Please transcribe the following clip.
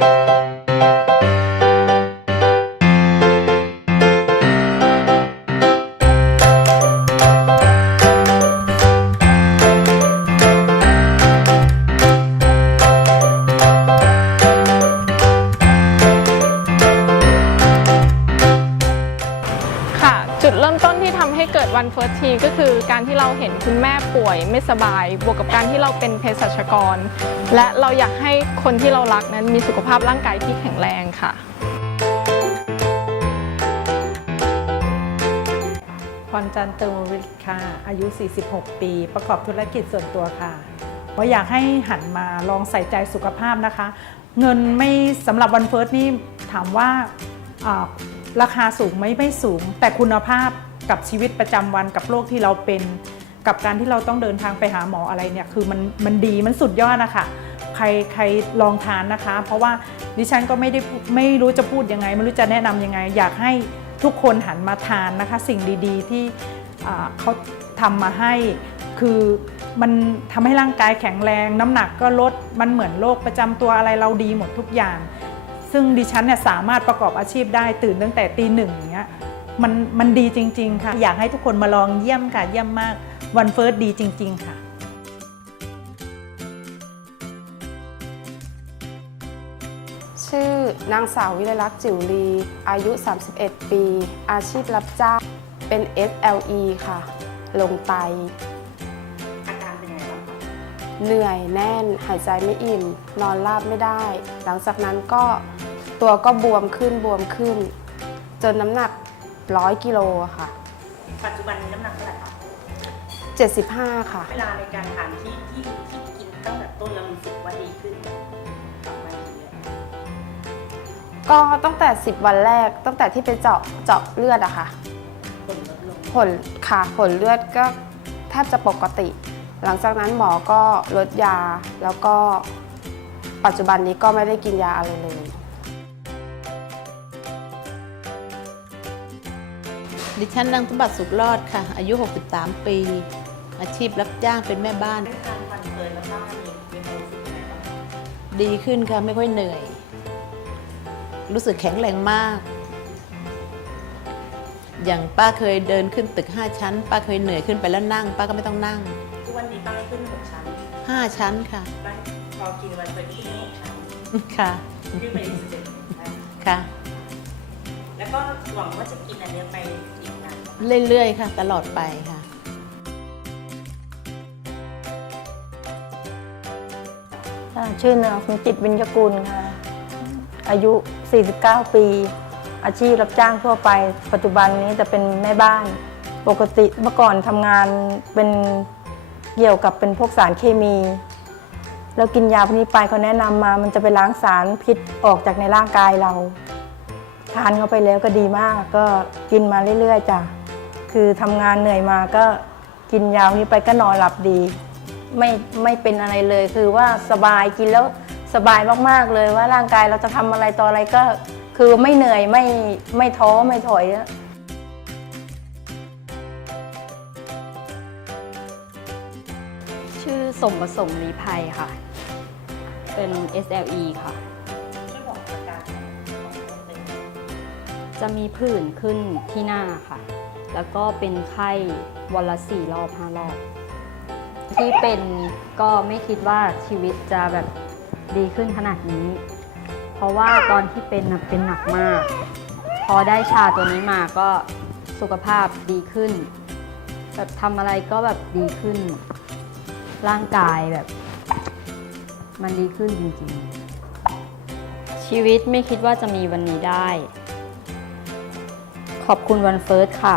ค่ กิดวันเฟิร์สทีก็คือการที่เราเห็นคุณแม่ป่วยไม่สบาย บวกกับการที่เราเป็นเภสัชกร และเราอยากให้คนที่เรารักนั้นมีสุขภาพร่างกายที่แข็งแรงค่ะ พรจันทร์เติมวิทย์ค่ะ อายุ 46 ปี ประกอบธุรกิจส่วนตัวค่ะเพราอยากให้หันมาลองใส่ใจสุขภาพนะคะ เงินไม่สำหรับวันเฟิร์สนี่ถามว่าราคาสูงไหมไม่สูง แต่คุณภาพ กับชีวิตประจำวันกับโรคที่เราเป็น กับการที่เราต้องเดินทางไปหาหมออะไรเนี่ยคือมันมันดีมันสุดยอดนะคะใครใครลองทานนะคะ เพราะว่าดิฉันก็ไม่ได้ไม่รู้จะพูดยังไง ไม่รู้จะแนะนำยังไง อยากให้ทุกคนหันมาทานนะคะ สิ่งดีๆ ที่เขาทำมาให้คือมันทำให้ร่างกายแข็งแรง น้ำหนักก็ลดมันเหมือนโรคประจำตัวอะไรเราดีหมดทุกอย่าง ซึ่งดิฉันเนี่ยสามารถประกอบอาชีพได้ตื่นตั้งแต่ตีหนึ่งอย่างเงี้ย มันมันดีจริง ๆ ค่ะ อยากให้ทุกคนมาลองเยี่ยมค่ะ เยี่ยมมากวันเฟิร์สดีจริง ๆ ค่ะชื่อนางสาววิไลลักษณ์จิ๋วลี อายุ 31 ปี อาชีพรับจ้าง เป็น SLE ค่ะ ลงไต อาการเป็นยังไงบ้างคะเหนื่อยแน่น หายใจไม่อิ่ม นอนราบไม่ได้ หลังจากนั้นก็ตัวก็บวมขึ้นบวมขึ้น จนน้ำหนัก 100กิโลอะค่ะ ปัจจุบันนี้น้ำหนักเท่าไหร่คะ75 ค่ะ เวลาในการทานที่ที่ที่กินตั้งแต่ต้นแล้วรู้สึกว่าดีขึ้นประมาณกี่เดือนก็ตั้งแต่ 10 วันแรกตั้งแต่ที่ไปเจาะเจาะเลือดอะค่ะ ผลลดลงผลค่ะผลเลือดก็แทบจะปกติ หลังจากนั้นหมอก็ลดยา แล้วก็ปัจจุบันนี้ก็ไม่ได้กินยาอะไรเลย ดิฉันนางสมบัติสุขรอดค่ะ อายุ 63 ปี อาชีพรับจ้างเป็นแม่บ้านได้ทานฟันเฟิร์นแล้วป้ามีมีความรู้สึกยังไงบ้างคะดีขึ้นค่ะ ไม่ค่อยเหนื่อย รู้สึกแข็งแรงมาก อย่างป้าเคยเดินขึ้นตึก 5 ชั้น ป้าเคยเหนื่อยขึ้นไปแล้วนั่ง ป้าก็ไม่ต้องนั่ง ทุกวันนี้ป้าขึ้นหกชั้น5 ชั้นค่ะป้าพอกินวันเฟิร์นขึ้นหกชั้นค่ะ ขึ้นไปอีกสิบเจ็ดชั้น ค่ะ แล้วก็หวังว่าจะกินอันเนี้ยไปอีกนานเรื่อยๆค่ะ ตลอดไปค่ะ ค่ะชื่อนางสมจิตวิญญกุลค่ะ อายุ 49 ปี อาชีพรับจ้างทั่วไป ปัจจุบันนี้จะเป็นแม่บ้าน ปกติเมื่อก่อนทำงานเป็นเกี่ยวกับเป็นพวกสารเคมี แล้วกินยาพวกนี้ไปเขาแนะนำมา มันจะไปล้างสารพิษออกจากในร่างกายเรา ทานเข้าไปแล้วก็ดีมากก็กินมาเรื่อยๆจ้ะคือทำงานเหนื่อยมาก็กินยาวนี้ไปก็นอนหลับดี ไม่ไม่เป็นอะไรเลยคือว่าสบายกินแล้วสบายมากๆเลยว่าร่างกายเราจะทำอะไรต่ออะไรก็คือไม่เหนื่อยไม่ไม่ท้อไม่ถอยอะชื่อสมประสงค์ลีภัยค่ะ เป็น SLE ค่ะ จะมีผื่นขึ้นที่หน้าค่ะ แล้วก็เป็นไข้วันละสี่รอบห้ารอบ ที่เป็นก็ไม่คิดว่าชีวิตจะแบบดีขึ้นขนาดนี้ เพราะว่าตอนที่เป็นน่ะเป็นหนักมาก พอได้ชาตัวนี้มาก็สุขภาพดีขึ้น แบบทำอะไรก็แบบดีขึ้น ร่างกายแบบ มันดีขึ้นจริงๆ ชีวิตไม่คิดว่าจะมีวันนี้ได้ ขอบคุณวันเฟิร์สค่ะ